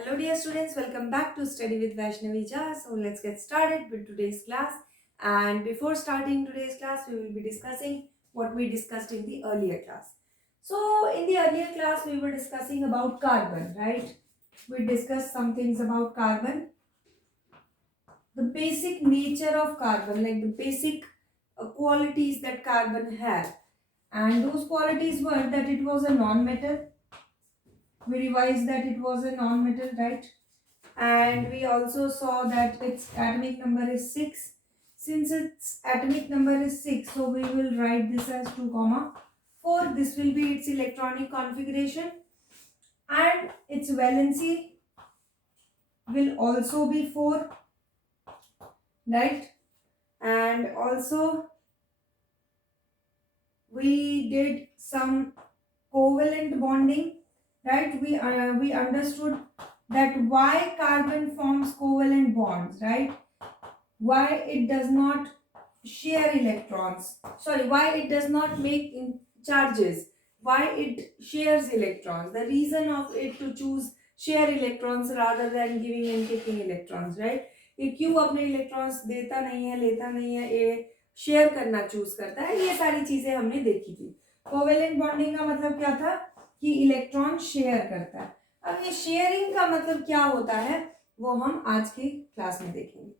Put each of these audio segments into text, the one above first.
Hello dear students, welcome back to Study with Vaishnavi Jha. So let's get started with today's class. And before starting today's class, we will be discussing what we discussed in the earlier class. So in the earlier class, we were discussing about carbon, right? We discussed some things about carbon, the basic nature of carbon, like the basic qualities that carbon has. And those qualities were that it was a non-metal. We revised that it was a non-metal, right? And we also saw that its atomic number is 6. Since its atomic number is 6, so we will write this as 2 comma 4. This will be its electronic configuration, and its valency will also be 4, right? And also we did some covalent bonding, right? We understood that why carbon forms covalent bonds, right? Why it does not share electrons, why it does not make charges, why it shares electrons, the reason of it to choose share electrons rather than giving and taking electrons, right? ये क्यों अपने electrons देता नहीं है, लेता नहीं है, ये शेयर करना चूज करता है, ये सारी चीजें हमने देखी थी. कोवेलेंट बॉन्डिंग का मतलब क्या था कि इलेक्ट्रॉन शेयर करता है. अब ये शेयरिंग का मतलब क्या होता है वो हम आज की क्लास में देखेंगे.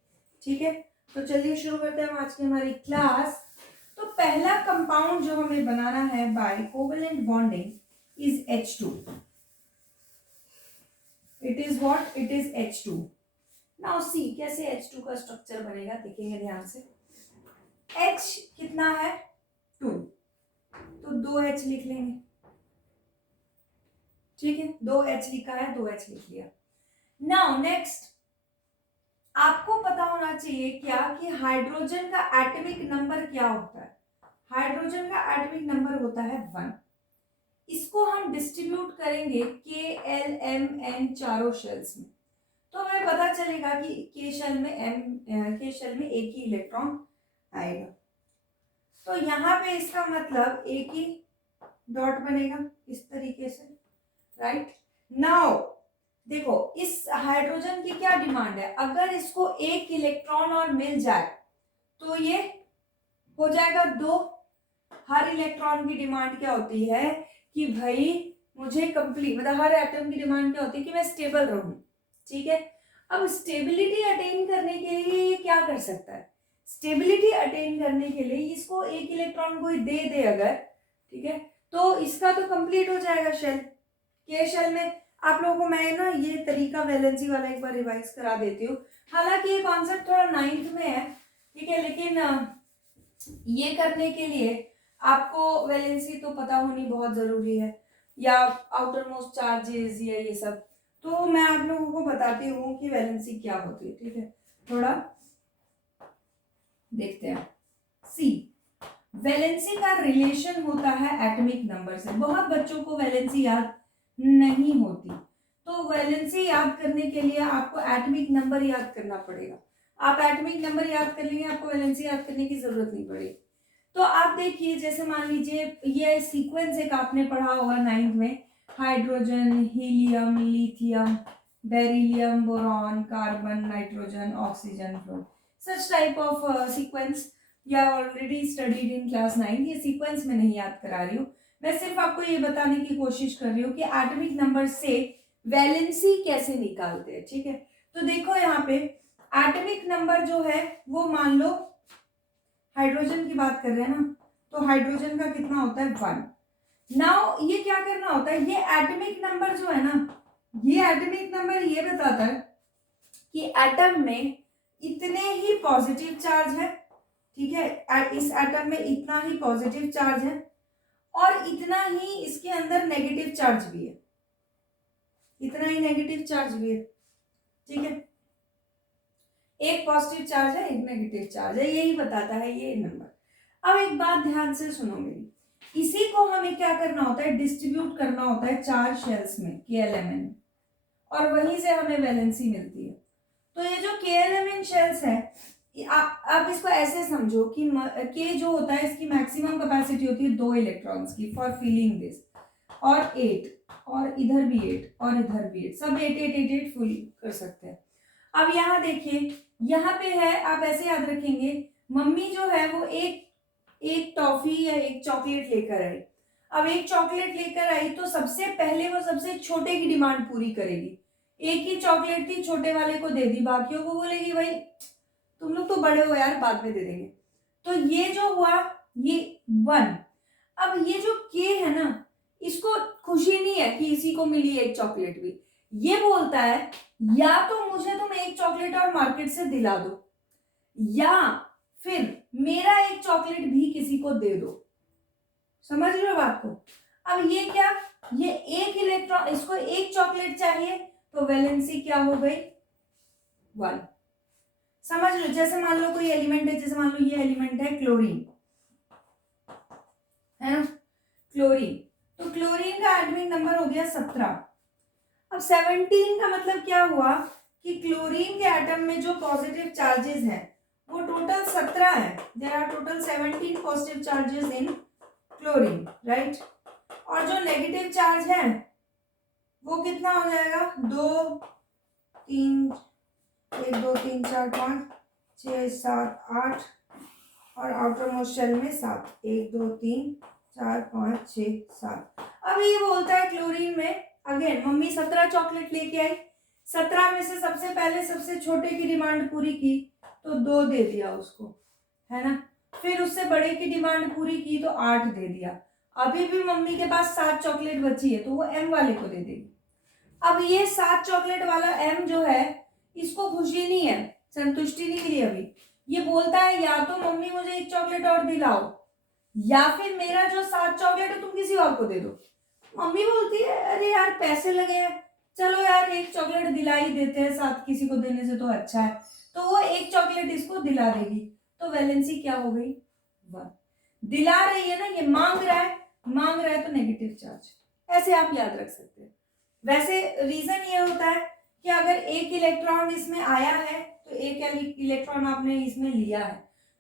ठीक है, तो चलिए शुरू करते हैं आज की हमारी क्लास. तो पहला कंपाउंड जो हमें बनाना है by covalent bonding is H2. It is what? It is H2. Now see कैसे H2 का स्ट्रक्चर बनेगा, देखेंगे ध्यान से. H कितना है? 2, तो 2H लिख लेंगे. ठीक है, 2H लिखा है, 2H लिख लिया. नाउ नेक्स्ट, आपको पता होना चाहिए क्या कि हाइड्रोजन का एटॉमिक नंबर क्या होता है. हाइड्रोजन का एटॉमिक नंबर होता है 1. इसको हम डिस्ट्रीब्यूट करेंगे KLMN चारों शेल्स में, तो हमें पता चलेगा कि के शेल में एक ही इलेक्ट्रॉन आएगा. तो यहाँ पे इसका मतलब एक ही डॉट बनेगा इस तरीके से, राइट. नाउ देखो, इस हाइड्रोजन की क्या डिमांड है, अगर इसको एक इलेक्ट्रॉन और मिल जाए तो ये हो जाएगा 2. हर इलेक्ट्रॉन की डिमांड क्या होती है कि भाई मुझे कंप्लीट, मतलब हर एटम की डिमांड क्या होती है कि मैं स्टेबल रहूं. ठीक है, अब स्टेबिलिटी अटेन करने के लिए ये क्या कर सकता है? स्टेबिलिटी अटेन करने के लिए इसको एक इलेक्ट्रॉन कोई दे अगर, ठीक है, तो इसका तो कंप्लीट हो जाएगा शेल. के शेल में आप लोगों को मैं ना ये तरीका वैलेंसी वाला एक बार रिवाइज करा देती हूँ. हालांकि ये कॉन्सेप्ट थोड़ा 9th में है, ठीक है, लेकिन ये करने के लिए आपको वैलेंसी तो पता होनी बहुत जरूरी है, या आउटर मोस्ट चार्जेस या ये सब. तो मैं आप लोगों को बताती हूँ कि वैलेंसी क्या होती है. ठीक है, थोड़ा देखते हैं. सी, वैलेंसी का रिलेशन होता है एटॉमिक नंबर से. बहुत बच्चों को वैलेंसी याद नहीं होती, तो वैलेंसी याद करने के लिए आपको एटॉमिक नंबर याद करना पड़ेगा. आप एटॉमिक नंबर याद कर लेंगे, आपको वैलेंसी याद करने की जरूरत नहीं पड़ेगी. तो आप देखिए, जैसे मान लीजिए ये सीक्वेंस एक आपने पढ़ा होगा 9th में, hydrogen, helium, lithium, beryllium, boron, carbon, nitrogen, oxygen, fluorine, such type of sequence या ऑलरेडी स्टडीड इन क्लास 9. ये सीक्वेंस में नहीं याद करा रही हूँ, मैं सिर्फ आपको ये बताने की कोशिश कर रही हूँ कि एटॉमिक नंबर से वैलेंसी कैसे निकालते हैं. ठीक है, तो देखो यहाँ पे एटॉमिक नंबर जो है वो मान लो हाइड्रोजन की बात कर रहे हैं ना, तो हाइड्रोजन का कितना होता है? 1. नाउ ये क्या करना होता है, ये एटॉमिक नंबर जो है ना, ये एटॉमिक नंबर ये बताता है कि एटम में इतने ही पॉजिटिव चार्ज है. ठीक है, इस एटम में इतना ही पॉजिटिव चार्ज है और इतना ही इसके अंदर नेगेटिव चार्ज भी है, इतना ही नेगेटिव चार्ज भी है. ठीक है, एक पॉजिटिव चार्ज है, एक नेगेटिव चार्ज है, यही बताता है ये नंबर. अब एक बात ध्यान से सुनो मेरी, इसी को हमें क्या करना होता है? डिस्ट्रीब्यूट करना होता है 4 शेल्स में, KLMN, और वहीं से हमें वैलेंसी मिलती है. तो ये जो KLMN शेल्स है, आप इसको ऐसे समझो कि K जो होता है इसकी मैक्सिमम कैपेसिटी होती है 2 इलेक्ट्रॉन्स की फॉर फिलिंग दिस, और 8, और इधर भी 8 और इधर भी 8, सब 8 8 8 8 फुल कर सकते हैं। अब यहाँ देखिए, यहाँ पे है, आप ऐसे याद रखेंगे, मम्मी जो है वो एक टॉफी या एक चॉकलेट लेकर आई। अब एक चॉकलेट लेकर आई तो सबसे पहले वो सबसे छोटे की डिमांड पूरी करेगी। एक ही चॉकलेट थी, छोटे वाले को दे दी, बाकियों को बोलेगी भाई तुम लोग तो बड़े हो यार, बाद में दे देंगे। तो ये जो हुआ ये 1। अब ये जो के है ना, इसको खुशी नहीं है कि इसी को मिली एक चॉकलेट भी। ये बोलता है या तो मुझे तुम एक चॉकलेट और मार्केट से दिला दो, या फिर मेरा एक चॉकलेट भी किसी को दे दो। समझ रहे हो बात को? अब ये क्या, ये एक इलेक्ट्रॉन, इसको एक चॉकलेट चाहिए, तो वैलेंसी क्या हो गई 1। समझ लो, जैसे मान लो कोई एलिमेंट है, जैसे मान लो ये एलिमेंट है क्लोरीन, है ना, क्लोरीन। तो क्लोरीन का एटॉमिक नंबर हो गया 17। अब 17 का मतलब क्या हुआ कि क्लोरीन के एटम में जो पॉजिटिव चार्जेस हैं वो टोटल 17 है। There are total 17 positive charges in chlorine, right. और जो नेगेटिव चार्ज है वो कितना हो जाएगा, 2 3 1 2 3 4 5 6 7 8 और आउटर मोस्ट शेल में 7, 1 2 3 4 5 6 7। अब ये बोलता है क्लोरीन में अगेन मम्मी 17 चॉकलेट लेके आई, 17 में से सबसे पहले सबसे छोटे की डिमांड पूरी की तो 2 दे दिया उसको, है ना। फिर उससे बड़े की डिमांड पूरी की तो 8 दे दिया। अभी भी मम्मी के पास 7 चॉकलेट बची है तो वो एम वाले को दे देगी। अब ये 7 चॉकलेट वाला एम जो है इसको खुशी नहीं है, संतुष्टि नहीं मिली अभी। ये बोलता है या तो मम्मी मुझे एक चॉकलेट और दिलाओ, या फिर मेरा जो 7 चॉकलेट है तुम किसी और को दे दो। मम्मी बोलती है अरे यार पैसे लगे हैं, चलो यार एक चॉकलेट दिला ही देते हैं, 7 किसी को देने से तो अच्छा है। तो वो एक चॉकलेट इसको दिला देगी। तो वैलेंसी क्या हो गई 1। दिला रही है ना, ये मांग रहा है तो नेगेटिव चार्ज, ऐसे आप याद रख सकते हैं। वैसे रीजन ये होता है कि अगर एक इलेक्ट्रॉन इसमें आया है तो एक इलेक्ट्रॉन आपने इसमें लिया है,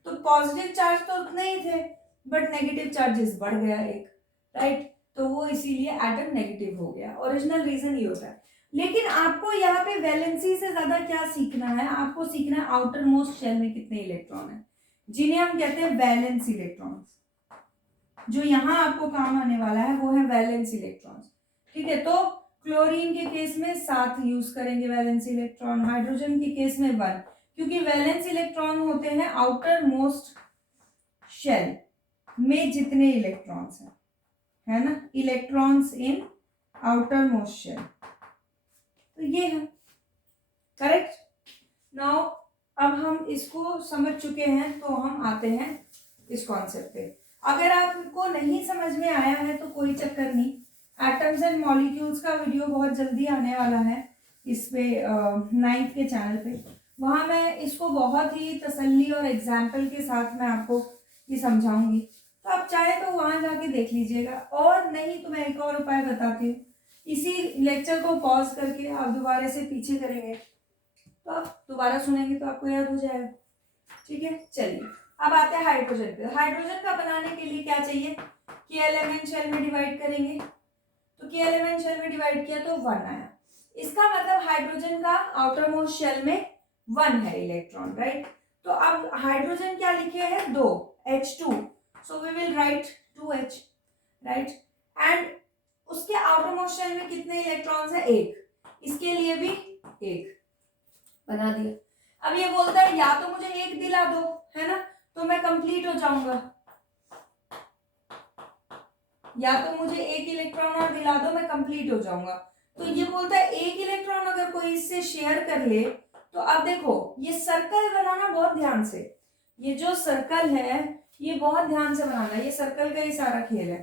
तो पॉजिटिव चार्ज तो उतने ही थे बट नेगेटिव चार्जेस बढ़ गया एक, राइट। तो वो इसीलिए एटम नेगेटिव हो गया। ओरिजिनल रीजन ये होता है। लेकिन आपको यहाँ पे वैलेंसी से ज्यादा क्या सीखना है, आपको सीखना है आउटर मोस्ट शेल में कितने इलेक्ट्रॉन है, जिन्हें हम कहते हैं वैलेंस इलेक्ट्रॉन्स। जो यहाँ आपको काम आने वाला है वो है वैलेंस इलेक्ट्रॉन्स, ठीक है। तो क्लोरीन के केस में 7 यूज करेंगे वैलेंस इलेक्ट्रॉन, हाइड्रोजन के केस में 1, क्योंकि वैलेंस इलेक्ट्रॉन होते हैं आउटर मोस्ट शेल में जितने इलेक्ट्रॉन्स हैं, है ना, electrons in outermost shell. तो ये है करेक्ट। नाउ अब हम इसको समझ चुके हैं तो हम आते हैं इस कॉन्सेप्ट पे। अगर आपको नहीं समझ में आया है तो कोई चक्कर नहीं, एटम्स एंड मॉलिक्यूल्स का वीडियो बहुत जल्दी आने वाला है इस पे 9th के चैनल पे। वहाँ मैं इसको बहुत ही तसल्ली और एग्जाम्पल के साथ मैं आपको ये समझाऊंगी, तो आप चाहे तो वहाँ जाके देख लीजिएगा। और नहीं तो मैं एक और उपाय बताती हूँ, इसी लेक्चर को पॉज करके आप दोबारा से पीछे करेंगे तो आप दोबारा सुनेंगे तो आपको याद हो जाएगा, ठीक है। चलिए अब आते हैं हाइड्रोजन पे। हाइड्रोजन का बनाने के लिए क्या चाहिए, K-एलिमेंट शेल में डिवाइड करेंगे, तो K-एलिमेंट शेल में डिवाइड किया तो 1 आया। इसका मतलब हाइड्रोजन का आउटर मोस्ट शेल में 1 है इलेक्ट्रॉन, राइट। तो अब हाइड्रोजन क्या लिखे हैं 2 H2, so we will write 2H, right. And उसके आउटर मोस्ट शेल में कितने इलेक्ट्रॉन्स है 1, इसके लिए भी 1 बना दिया। अब ये बोलता है या तो मुझे 1 दिला दो, है ना, तो मैं कंप्लीट हो जाऊंगा, या तो मुझे 1 इलेक्ट्रॉन और दिला दो मैं कंप्लीट हो जाऊंगा। तो ये बोलता है 1 इलेक्ट्रॉन अगर कोई इससे शेयर कर ले तो अब देखो ये सर्कल बनाना बहुत ध्यान से, ये जो सर्कल है ये बहुत ध्यान से बनाना, ये सर्कल का ही सारा खेल है।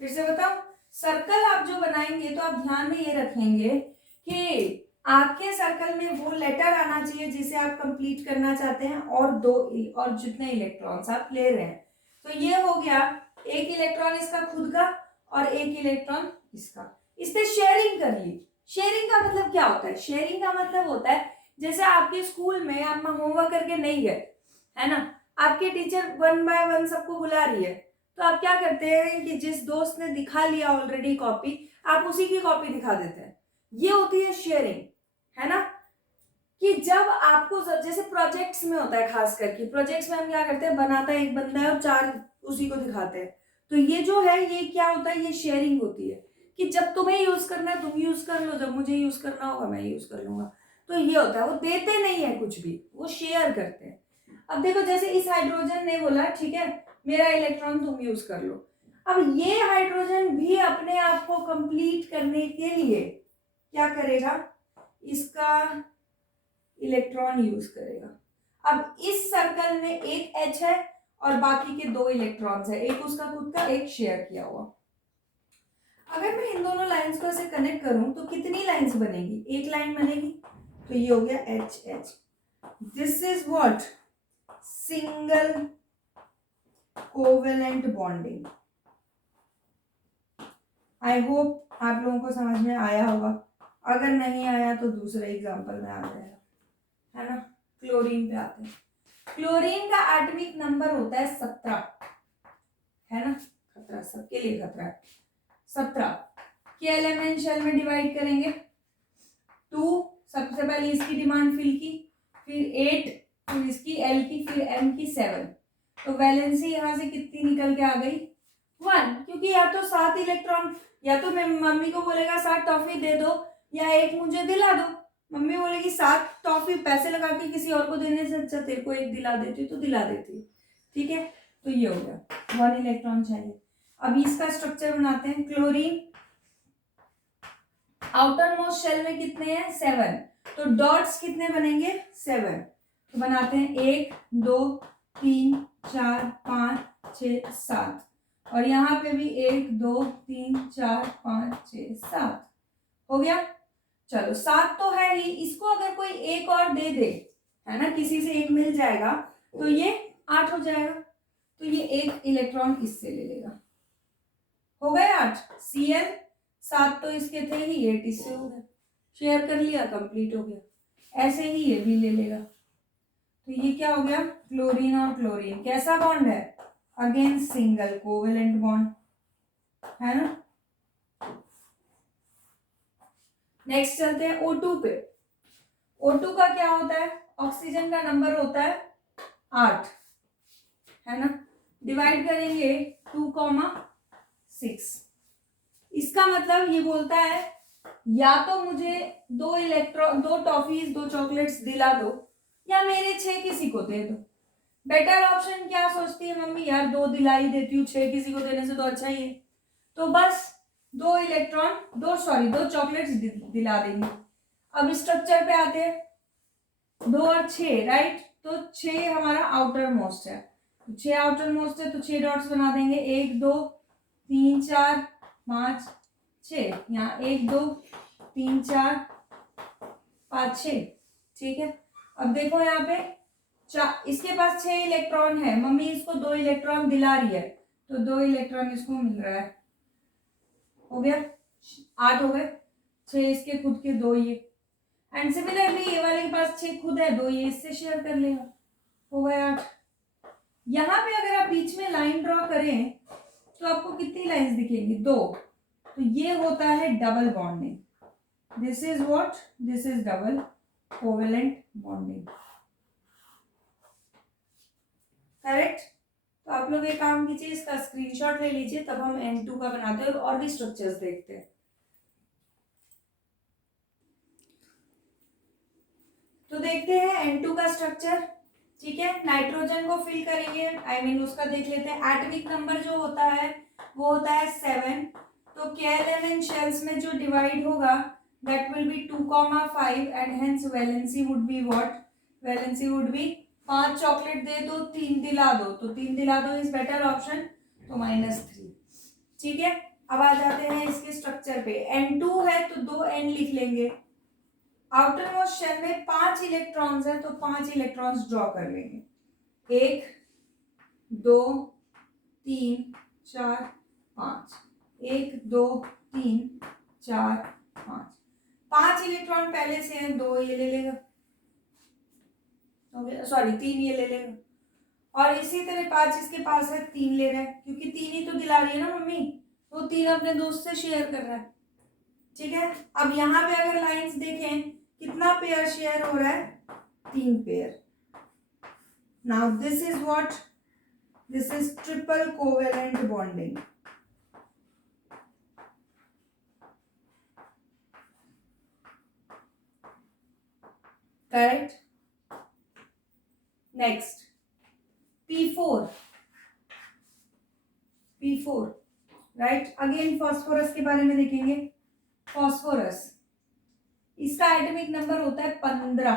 फिर से बताओ, सर्कल आप जो बनाएंगे तो आप ध्यान में ये रखेंगे कि आपके सर्कल में वो लेटर आना चाहिए जिसे आप कंप्लीट करना चाहते हैं और जितने इलेक्ट्रॉन्स आप ले रहे हैं। तो ये हो गया 1 इलेक्ट्रॉन इसका खुद का और 1 इलेक्ट्रॉन इसका, इससे शेयरिंग कर ली। शेयरिंग का मतलब क्या होता है, शेयरिंग का मतलब होता है जैसे आपके स्कूल में आप होमवर्क करके नहीं गए, है ना, आपके टीचर 1 बाय 1 सबको बुला रही है, तो आप क्या करते हैं कि जिस दोस्त ने दिखा लिया ऑलरेडी कॉपी, आप उसी की कॉपी दिखा देते हैं। ये होती है शेयरिंग, है ना। कि जब आपको जैसे प्रोजेक्ट्स में होता है, खास करके प्रोजेक्ट्स में हम क्या करते हैं, बनाता है एक बंदा है और 4 उसी को दिखाते हैं। तो ये जो है ये क्या होता है, ये शेयरिंग होती है कि जब तुम्हें यूज करना है तुम यूज कर लो, जब मुझे यूज करना होगा मैं यूज कर लूंगा। तो ये होता है, वो देते नहीं है कुछ भी, वो शेयर करते हैं। अब देखो जैसे इस हाइड्रोजन ने बोला ठीक है मेरा इलेक्ट्रॉन तुम यूज कर लो। अब ये हाइड्रोजन भी अपने आप को कंप्लीट करने के लिए क्या करेगा, इसका इलेक्ट्रॉन यूज करेगा। अब इस सर्कल में एक H है और बाकी के 2 इलेक्ट्रॉन्स है, एक उसका खुद का, एक शेयर किया हुआ। अगर मैं इन दोनों लाइंस को ऐसे कनेक्ट करूं तो कितनी लाइंस बनेगी, एक लाइन बनेगी। तो ये हो गया HH। This is what, single covalent bonding. I hope आप लोगों को समझ में आया होगा, अगर नहीं आया तो दूसरे एग्जांपल में आ जाएगा, है ना। क्लोरीन पे आते हैं। क्लोरीन का एटॉमिक नंबर होता है 17, है ना। खतरा, सबके लिए खतरा है। 17 के एलिमेंट शेल में डिवाइड करेंगे। 2 सबसे पहले इसकी डिमांड फिल की, फिर 8, फिर इसकी L की, फिर M की 7। तो वैलेंसी यहां से कितनी निकल के आ गई, 1। क्योंकि या तो 7 इलेक्ट्रॉन, या तो मैं मम्मी को बोलेगा 7 टॉफी दे दो, या एक मुझे दिला दो। मम्मी बोलेगी 7 टॉफी पैसे लगा के किसी और को देने से अच्छा तेरे को एक दिला देती तो दिला देती, ठीक है। तो ये हो गया, 1 इलेक्ट्रॉन चाहिए। अब इसका स्ट्रक्चर बनाते हैं। क्लोरीन आउटर मोस्ट शेल में कितने हैं, 7। तो डॉट्स कितने बनेंगे, 7। तो बनाते हैं 1 2 3 4 5 6 7, और यहाँ पे भी 1 2 3 4 5 6 7 हो गया। चलो 7 तो है ही, इसको अगर कोई एक और दे दे, है ना, किसी से एक मिल जाएगा तो ये 8 हो जाएगा। तो ये एक इलेक्ट्रॉन इससे ले लेगा, हो गए 8। Cl 7 तो इसके थे ही, 8 इससे हो गया, शेयर कर लिया, कंप्लीट हो गया। ऐसे ही ये भी ले लेगा। तो ये क्या हो गया, क्लोरीन और क्लोरीन कैसा बॉन्ड है, अगेन सिंगल कोवेलेंट बॉन्ड, है ना। नेक्स्ट चलते हैं O2 पे। O2 का क्या होता है, ऑक्सीजन का नंबर होता है 8, है ना। डिवाइड करेंगे 2,6। इसका मतलब ये बोलता है या तो मुझे 2 इलेक्ट्रॉन, 2 टॉफीज, 2 चॉकलेट्स दिला दो, या मेरे 6 किसी को दे दो। बेटर ऑप्शन क्या सोचती है मम्मी, यार 2 दिला ही देती हूँ, 6 किसी को देने से तो अच्छा ही है। तो बस 2 इलेक्ट्रॉन, 2 चॉकलेट्स दिला देंगे। अब स्ट्रक्चर पे आते हैं, 2 और 6, राइट। तो 6 हमारा आउटर मोस्ट है, 6 आउटर मोस्ट है तो 6 डॉट्स बना देंगे, 1 2 3 4 5 6, यहाँ 1 2 3 4 5 6, ठीक है। अब देखो यहाँ पे इसके पास 6 इलेक्ट्रॉन है, मम्मी इसको 2 इलेक्ट्रॉन दिला रही है, तो 2 इलेक्ट्रॉन इसको मिल रहा है, हो गया 8 हो गए। 6 इसके खुद के, 2 ये, एंड सिमिलरली ये वाले के पास 6 खुद है, 2 ये इससे शेयर कर लेगा, हो गए 8। यहाँ पे अगर आप बीच में लाइन ड्रॉ करें तो आपको कितनी लाइंस दिखेंगी, 2। तो ये होता है double bonding, this is what, this is double covalent bonding, correct. तो आप लोग एक काम कीजिए, इसका स्क्रीनशॉट ले लीजिए, तब हम N2 का बनाते हैं और भी स्ट्रक्चर्स देखते हैं। तो देखते हैं N2 का स्ट्रक्चर, ठीक है। नाइट्रोजन को फिल करेंगे, I mean उसका देख लेते हैं। एटॉमिक नंबर जो होता है वो होता है 7। तो K11 शेल्स में जो डिवाइड होगा that will be 2,5 and hence valency would be what, valency would be 5 chocolate दे दो, 3 दिला दो, तो 3 दिला दो इज बेटर ऑप्शन, तो -3, ठीक है। अब आ जाते हैं इसके स्ट्रक्चर पे। N2 है तो 2 N लिख लेंगे। आउटर मोस्ट शेल में 5 इलेक्ट्रॉन्स है तो 5 इलेक्ट्रॉन्स ड्रॉ कर लेंगे, 1 2 3 4 5, 1 2 3 4 5, 5 इलेक्ट्रॉन पहले से हैं, 2 ये ले लेगा, सॉरी 3 ये ले लेगा। और इसी तरह 5 इसके पास है, 3 ले रहा है क्योंकि 3 ही तो दिला रही है ना मम्मी, तो 3 अपने दोस्त से शेयर कर रहा है। ठीक है, अब यहाँ पे अगर लाइंस देखें कितना पेयर शेयर हो रहा है, 3 pair. Now this is what, this is triple covalent bonding. Correct. Next P4, right. Again phosphorus के बारे में देखेंगे। फॉस्फोरस, इसका एटॉमिक नंबर होता है 15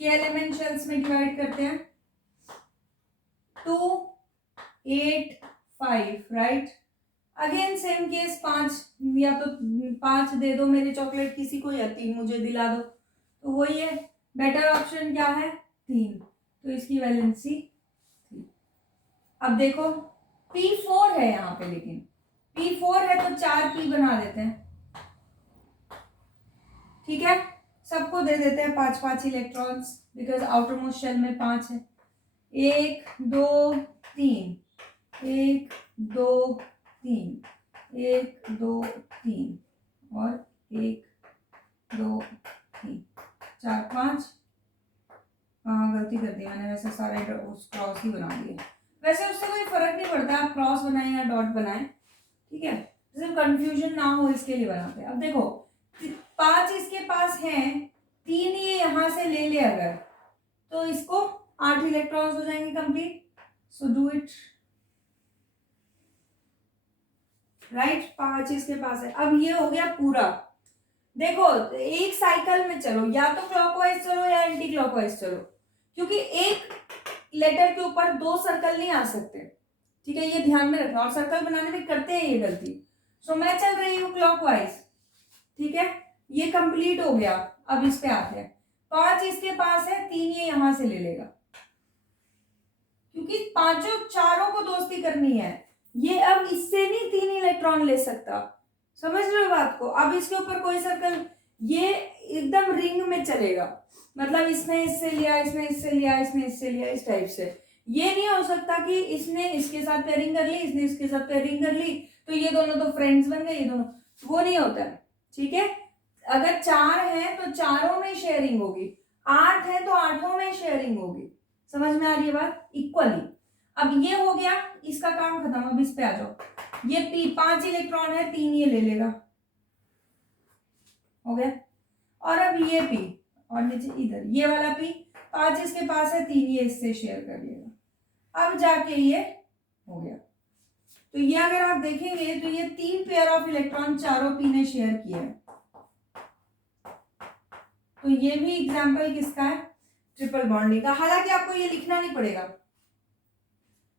के एलिमेंट शेल्स में डिवाइड करते हैं 2 8 5, राइट। अगेन सेम केस 5, या तो 5 दे दो मेरे चॉकलेट किसी को, या 3 मुझे दिला दो, तो वही है। बेटर ऑप्शन क्या है, 3, तो इसकी वैलेंसी 3। अब देखो P4 है यहाँ पे, लेकिन P4 है तो 4 P बना देते हैं। ठीक है, सबको दे देते हैं 5-5 electrons, because outermost shell में 5 है। 1 2 3, 1 2 3, 1 2 3 और 1 2 3 4 5। हाँ, गलती कर दी मैंने, वैसे सारे क्रॉस ही बना दिए। वैसे उससे कोई फर्क नहीं पड़ता आप क्रॉस बनाएं या डॉट बनाएं, ठीक है, सिर्फ कंफ्यूजन ना हो इसके लिए बनाते हैं। अब देखो 5 इसके पास है, 3 ये यहां से ले ले अगर, तो इसको 8 इलेक्ट्रॉन्स हो जाएंगे complete. So do it, right. 5 इसके पास है। अब ये हो गया पूरा। देखो एक साइकिल में चलो, या तो क्लॉकवाइज चलो या एंटी क्लॉकवाइज चलो, क्योंकि एक लेटर के ऊपर 2 सर्कल नहीं आ सकते। ठीक है, ये ध्यान में रखना, और सर्कल बनाने में करते हैं ये गलती। सो मैं चल रही हूँ क्लॉकवाइज। ठीक है, ये कंप्लीट हो गया। अब इस पे आते हैं। 5 इसके पास है, 3 ये यहां से ले लेगा, क्योंकि चारों को दोस्ती करनी है। ये अब इससे नहीं 3 इलेक्ट्रॉन ले सकता, समझ रहे हो बात को। अब इसके ऊपर कोई सर्कल, ये एकदम रिंग में चलेगा, मतलब इसने इससे लिया, इसने इससे लिया, इसने इससे लिया, इस टाइप से। ये नहीं हो सकता कि इसने इसके साथ पेयरिंग कर ली, इसने इसके साथ पेयरिंग कर ली, तो ये दोनों तो फ्रेंड्स बन गए, ये दोनों, वो नहीं होता है। ठीक है, अगर 4 है तो चारों में शेयरिंग होगी, 8 है तो 8 में शेयरिंग होगी। समझ में आ रही है बात, इक्वली। अब ये हो गया, इसका काम खत्म। अब इस पे आ जाओ। ये P 5 इलेक्ट्रॉन है, 3 ये ले लेगा, हो गया। और अब ये P, और नीचे इधर ये वाला P, 5 इसके पास है, 3 ये इससे शेयर कर लेगा। अब जाके ये हो गया। तो ये अगर आप देखेंगे तो ये 3 पेयर ऑफ इलेक्ट्रॉन चारों P ने शेयर किया है। तो ये भी एग्जाम्पल किसका है, ट्रिपल बॉन्डिंग का। हालांकि आपको ये लिखना नहीं पड़ेगा,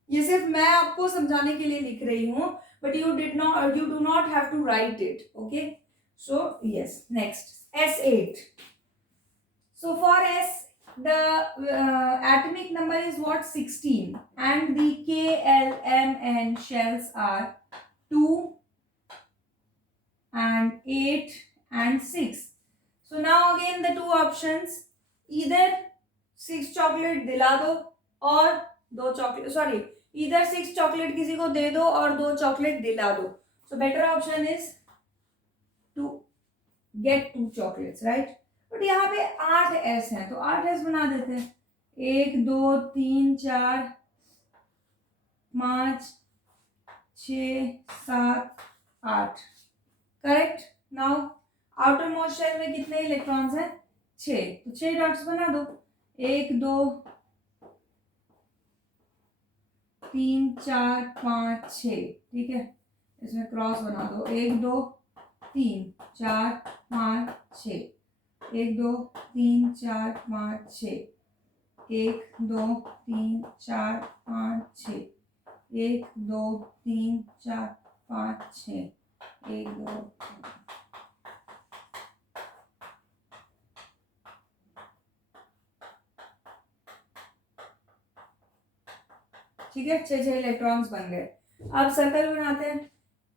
ये सिर्फ मैं आपको समझाने के लिए लिख रही हूं, but you do not have to write it. Okay, so yes, next S8. So for S, the atomic number is what, 16, and the K, L, M, N shells are 2 and 8 and 6. So now again the 2 options, either 6 chocolate दिला दो और 2 chocolate, sorry, either 6 chocolate किसी को दे दो और 2 chocolate दिला दो. So better option is to get 2 chocolates, right? But यहाँ पे 8 S हैं, तो 8 S बना देते हैं। 1 2 3 4 5 6 7 8, correct. Now outermost shell में कितने इलेक्ट्रॉन्स हैं, 6, तो 6 डॉट्स बना दो। 1 2 3 4 5 6, ठीक है, इसमें क्रॉस बना दो। 1 2 3 4 5 6, 1 2 3 4 5 6, 1 2 3 4 5 6, 1 2 3 4 5 6, 1 2। ठीक है, 6 इलेक्ट्रॉन्स बन गए। अब सर्कल बनाते हैं।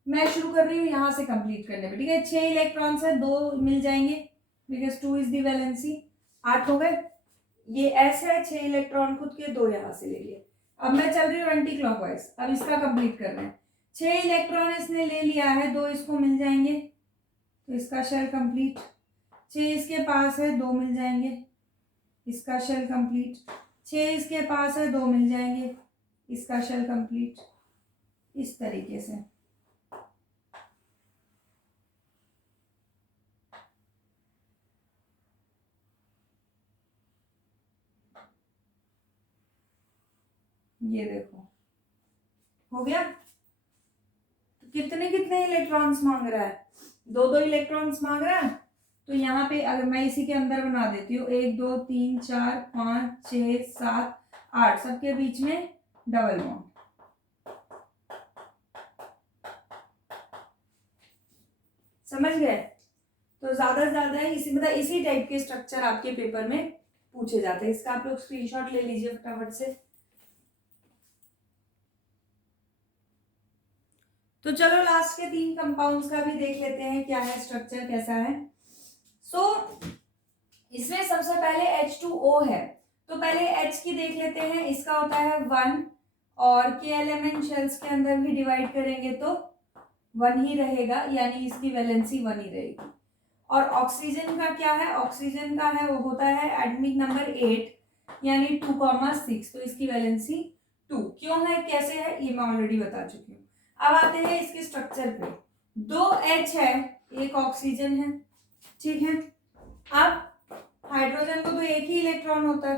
मैं शुरू कर रही हूँ यहाँ से कंप्लीट करने में। ठीक है, 6 इलेक्ट्रॉन्स है, 2 मिल जाएंगे बिकॉज 2 इज दी वैलेंसी। 8 हो गए। ये S है, 6 इलेक्ट्रॉन खुद के, 2 यहाँ से ले लिए। अब मैं चल रही हूँ एंटी क्लॉकवाइज। अब इसका कंप्लीट कर रहे हैं। 6 इलेक्ट्रॉन इसने ले लिया है, 2 इसको मिल जाएंगे, तो इसका शेल कंप्लीट। 6 इसके पास है, 2 मिल जाएंगे, इसका शेल कंप्लीट। 6 इसके पास है, 2 मिल जाएंगे, इसका शेल कंप्लीट। इस तरीके से ये देखो हो गया। तो कितने कितने इलेक्ट्रॉन्स मांग रहा है? 2 इलेक्ट्रॉन्स मांग रहा है। तो यहाँ पे अगर मैं इसी के अंदर बना देती हूँ, 1 2 3 4 5 6 7 8, सबके बीच में डबल बॉन्ड। समझ गए? तो ज्यादा से ज्यादा इसी मतलब इसी टाइप के स्ट्रक्चर आपके पेपर में पूछे जाते हैं। इसका आप लोग स्क्रीनशॉट ले लीजिए फटाफट से। तो चलो लास्ट के 3 कंपाउंड्स का भी देख लेते हैं क्या है स्ट्रक्चर, कैसा है। इसमें सबसे पहले H2O है, तो पहले H की देख लेते हैं। इसका होता है 1 और के एलिमेंट शेल्स के अंदर भी डिवाइड करेंगे तो 1 ही रहेगा, यानी इसकी वैलेंसी 1 ही रहेगी। और ऑक्सीजन का क्या है? ऑक्सीजन का है वो होता है एटॉमिक नंबर 8 यानी 2,6, तो इसकी वैलेंसी 2। क्यों है, कैसे है, ये मैं ऑलरेडी बता चुकी हूँ। अब आते हैं इसके स्ट्रक्चर पे। 2 H है, 1 ऑक्सीजन है, ठीक है। अब हाइड्रोजन को तो एक ही इलेक्ट्रॉन होता है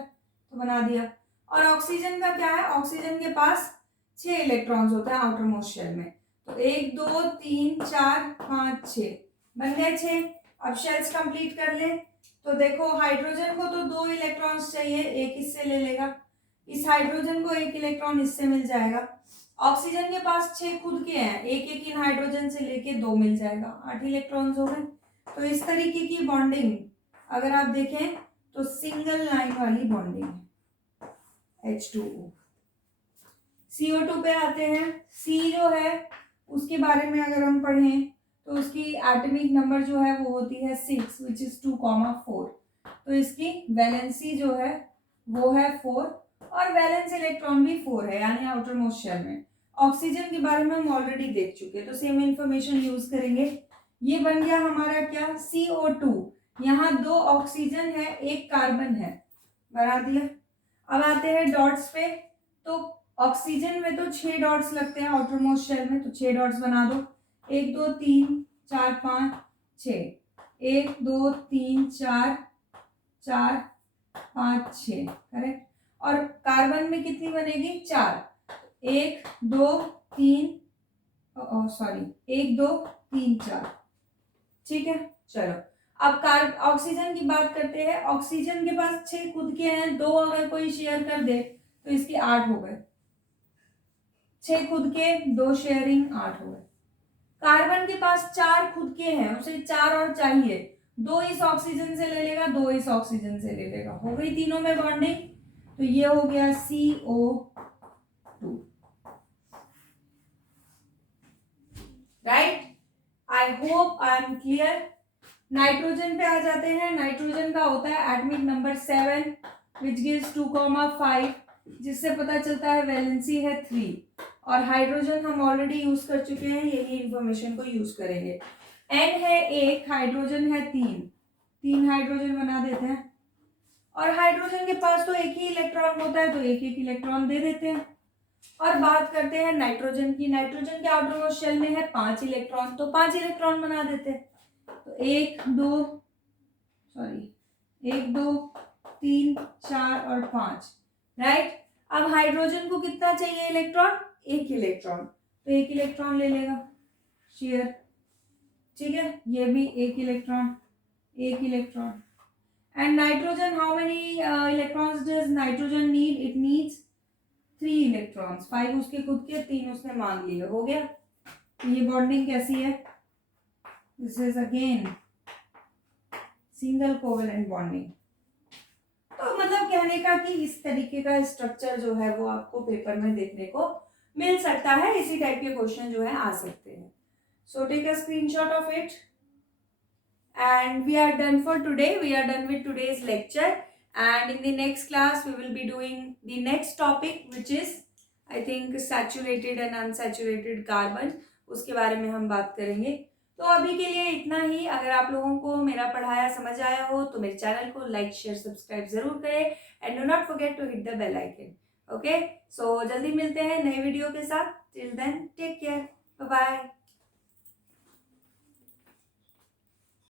तो बना दिया। और ऑक्सीजन का क्या है? ऑक्सीजन के पास 6 इलेक्ट्रॉन्स होते हैं आउटर मोस्ट शेल में, तो 1 2 3 4 5 6 बन गए 6। अब शेल्स कंप्लीट कर ले तो देखो हाइड्रोजन को तो 2 इलेक्ट्रॉन्स चाहिए, एक इससे ले लेगा, इस हाइड्रोजन को 1 इलेक्ट्रॉन इससे मिल जाएगा। ऑक्सीजन के पास 6 खुद के हैं, एक एक इन हाइड्रोजन से लेके 2 मिल जाएगा, 8 इलेक्ट्रॉन्स हो गए। तो इस तरीके की बॉन्डिंग अगर आप देखें तो सिंगल लाइन वाली बॉन्डिंग है H2O। CO2 पे आते हैं। C जो है उसके बारे में अगर हम पढ़ें तो उसकी एटॉमिक नंबर जो है वो होती है 6 विच इज 2,4। तो इसकी वैलेंसी जो है वो है 4 और वैलेंस इलेक्ट्रॉन भी 4 है, यानी आउटर मोस्ट शेल में। ऑक्सीजन के बारे में हम ऑलरेडी देख चुके हैं, तो सेम इंफॉर्मेशन यूज करेंगे। ये बन गया हमारा क्या? CO2। यहाँ 2 ऑक्सीजन है, 1 कार्बन है, बना दिया। अब आते हैं डॉट्स पे। तो ऑक्सीजन में तो 6 डॉट्स लगते हैं आउटर मोस्ट शेल में, तो 6 डॉट्स बना दो। 1 2 3 4 5 6, 1 2 3 4 4 5 6, करेक्ट। और कार्बन में कितनी बनेगी? 4, 1 2 3 सॉरी 1 2 3 4, ठीक है। चलो अब ऑक्सीजन की बात करते हैं। ऑक्सीजन के पास 6 खुद के हैं, 2 अगर कोई शेयर कर दे तो इसके 8 हो गए। 6 खुद के, 2 शेयरिंग, 8 हो गए। कार्बन के पास 4 खुद के हैं, उसे 4 और चाहिए, 2 इस ऑक्सीजन से ले लेगा, 2 इस ऑक्सीजन से ले लेगा, हो गई तीनों में बॉन्डिंग। तो ये हो गया CO2, right. I hope I am clear. Nitrogen पे आ जाते हैं। नाइट्रोजन का होता है एटॉमिक नंबर 7 विच गिव्स 2,5, जिससे पता चलता है वैलेंसी है 3। और हाइड्रोजन हम ऑलरेडी यूज कर चुके हैं, यही इंफॉर्मेशन को यूज करेंगे। N है 1, हाइड्रोजन है 3 हाइड्रोजन बना देते हैं। और हाइड्रोजन के पास तो एक ही इलेक्ट्रॉन होता है, तो एक एक इलेक्ट्रॉन दे देते हैं। और बात करते हैं नाइट्रोजन की। नाइट्रोजन के आउटर मोस्ट शेल में है 5 इलेक्ट्रॉन, तो 5 इलेक्ट्रॉन बना देते हैं। तो 1 2 3 4 और 5, राइट। अब हाइड्रोजन को कितना चाहिए इलेक्ट्रॉन? 1 इलेक्ट्रॉन, तो 1 इलेक्ट्रॉन ले लेगा शेयर, ठीक है। ये भी 1 electron, 1 electron. And nitrogen, how many electrons does nitrogen need? It needs 3 electrons, 5 उसके खुद के, 3 उसने मांग लिए, हो गया। तो ये बॉन्डिंग कैसी है? This is again single covalent bonding. तो मतलब कहने का कि इस तरीके का स्ट्रक्चर जो है वो आपको पेपर में देखने को मिल सकता है, इसी टाइप के क्वेश्चन जो है आ सकते हैं। So take a screenshot of it and we are done for today. We are done with today's lecture and in the next class we will be doing the next topic which is I think saturated and unsaturated carbon, उसके बारे में हम बात करेंगे। तो अभी के लिए इतना ही। अगर आप लोगों को मेरा पढ़ाया समझ आया हो तो मेरे चैनल को लाइक शेयर सब्सक्राइब जरूर करें and do not forget to hit the bell icon. Okay, so जल्दी मिलते हैं नए वीडियो के साथ। Till then take care, bye bye.